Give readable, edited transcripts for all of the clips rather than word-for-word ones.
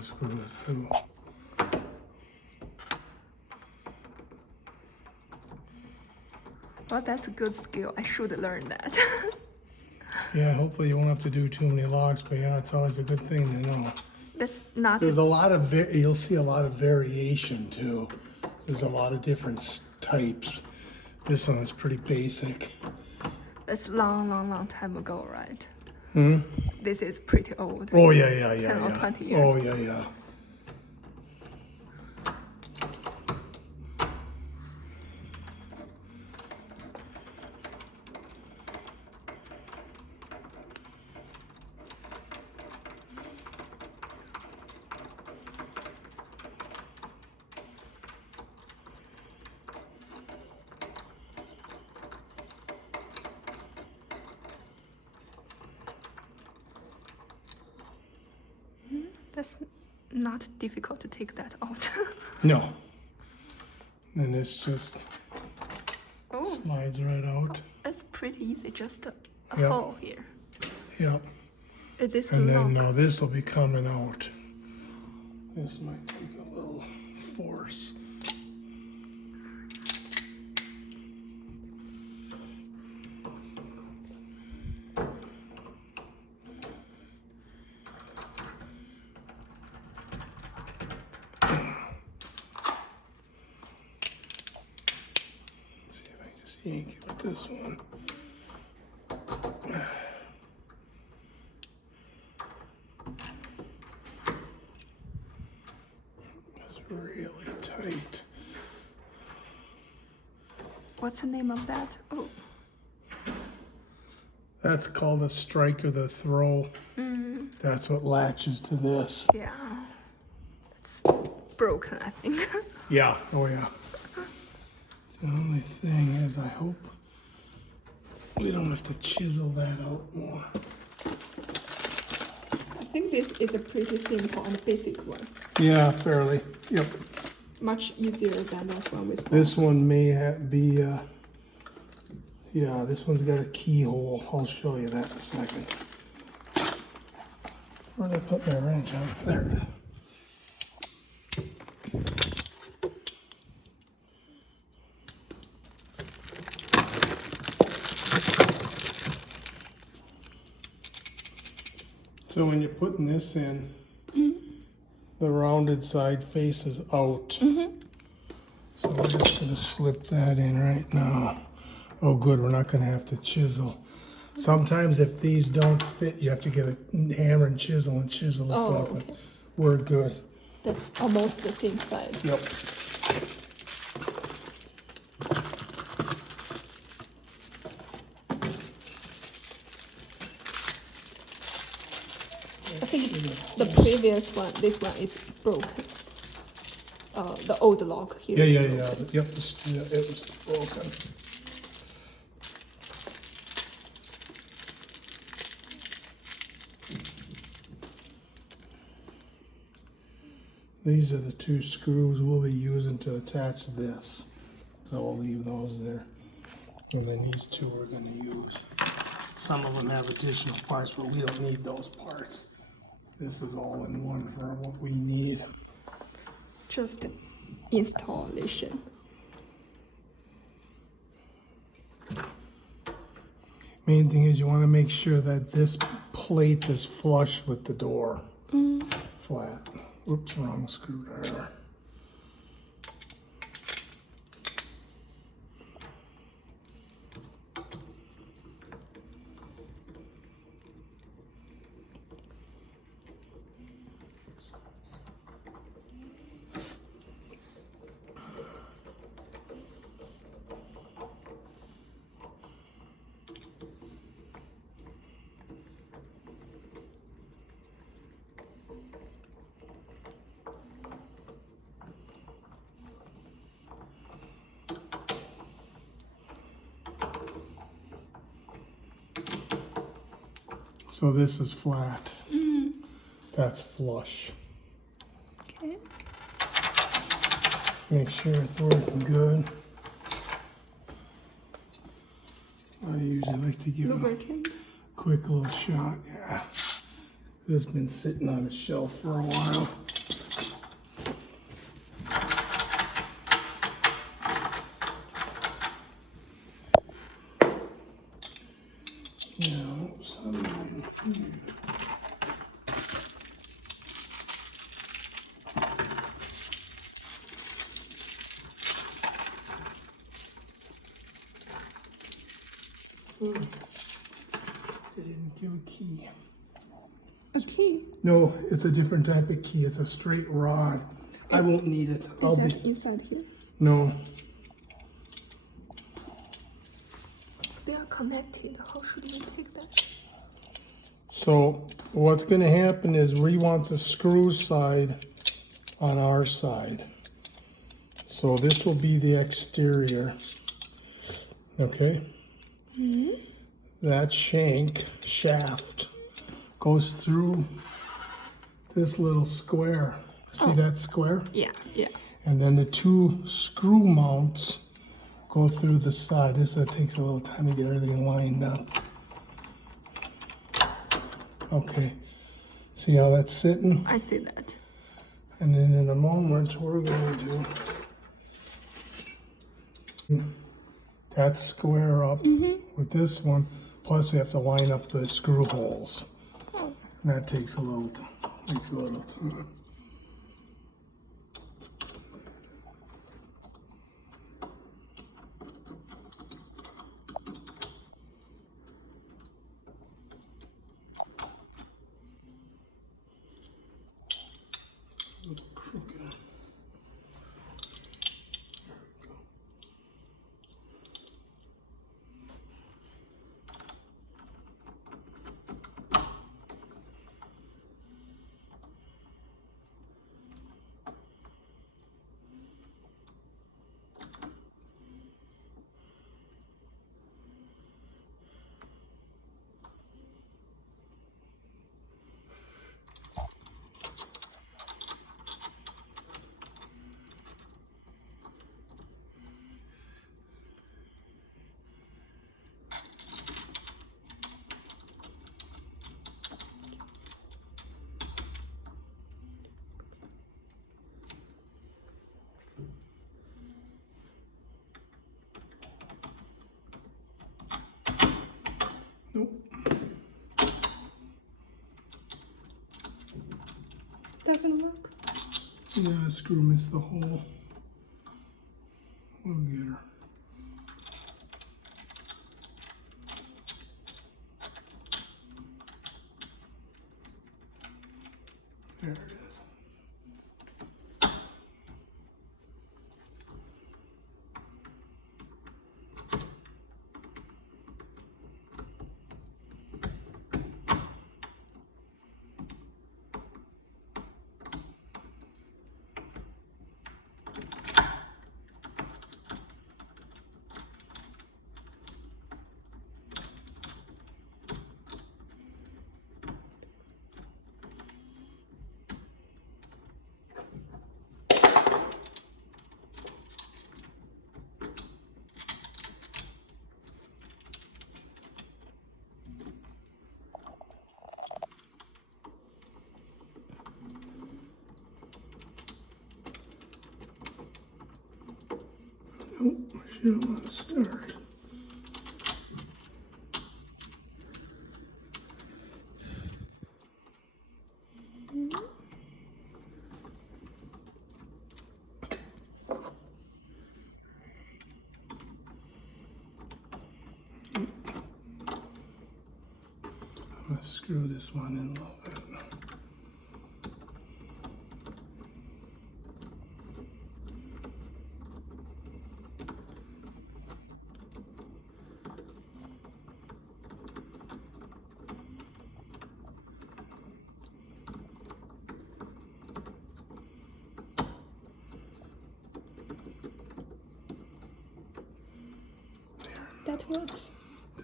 wrong screw too. Well, that's a good skill. I should learn that. Yeah, hopefully you won't have to do too many logs, but yeah, it's always a good thing to know. That's not. There's a lot of, you'll see a lot of variation too. There's a lot of different types. This one is pretty basic. That's long time ago, right? Hmm? This is pretty old. Oh yeah, 10 or 20 years Oh ago. yeah. That's not difficult to take that out. No. And this just Oh, slides right out. that's pretty easy. Just a Yeah. hole here. Yep. Is this And lock? then now this will be coming out. This might take a little force. See if I can just yank it with this one. It's really tight. What's the name of that? Oh, That's called a strike or the throw. That's what latches to this. yeah. It's broken, I think. Yeah. Oh yeah. The only thing is, I hope we don't have to chisel that out more. I think this is a pretty simple and basic one. Yeah, fairly. Yep. Much easier than that one with. This one may be. Yeah, this one's got a keyhole. I'll show you that in a second. Where did I put my wrench? Oh, there it is. So when you're putting this in, the rounded side faces out. So we're just going to slip that in right now. Oh good, we're not going to have to chisel. Sometimes if these don't fit, you have to get a hammer and chisel this Oh, up. But okay. we're good. That's almost the same size. Yep. I think the previous one, this one is broken. The old lock here. Yeah. Yep, it was broken. These are the two screws we'll be using to attach this. So we'll leave those there. And then these two we're going to use. Some of them have additional parts, but we don't need those parts. This is all in one for what we need. Just installation. Main thing is you want to make sure that this plate is flush with the door. Flat. Oops, wrong screwdriver. So this is flat. That's flush. Okay. Make sure it's working good. I usually like to give it a Lubricant. quick little shot. Yeah. This has been sitting on a shelf for a while. Now, some here. Oh, they didn't give a key. A key? No, it's a different type of key. It's a straight rod. I won't need it. Is that inside here? No. They are connected. How should we take that? So what's going to happen is we want the screw side on our side. So this will be the exterior. Okay? Mm-hmm. That shaft goes through this little square. See that square? Yeah, yeah. And then the two screw mounts go through the side. This takes a little time to get everything lined up. Okay. See how that's sitting? I see that. And then in a moment, we're going to that square up with this one. Plus, we have to line up the screw holes. Oh. And that takes a little time. Crooked. Nope. Doesn't work. Yeah, the screw missed the hole. We'll get her. There it is. Nope, she don't want to start. I'm going to screw this one in a little bit. That works.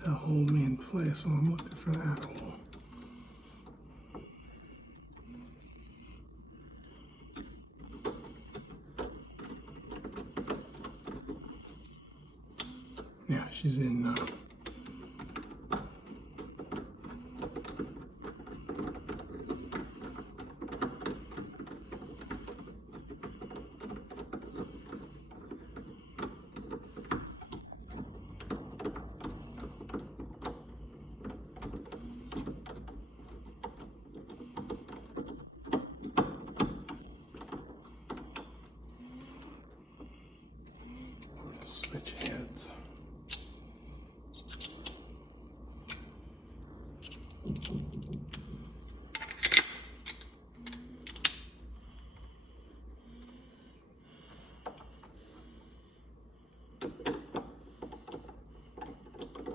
That hole may in place, so I'm looking for that hole. Yeah, she's in now.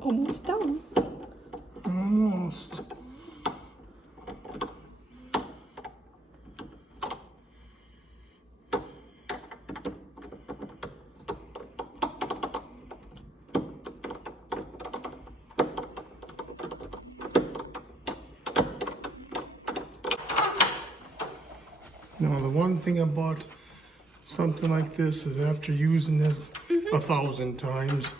Almost done. Almost. Now the one thing about something like this is after using it 1,000 times,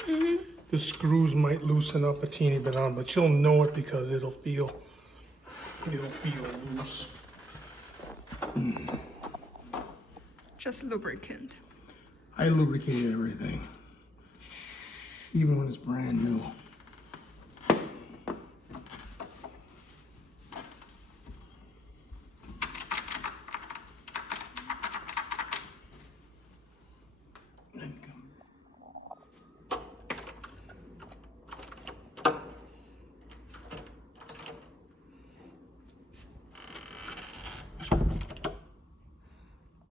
the screws might loosen up a teeny bit on, but you'll know it because it'll feel loose. Just lubricant. I lubricate everything, even when it's brand new.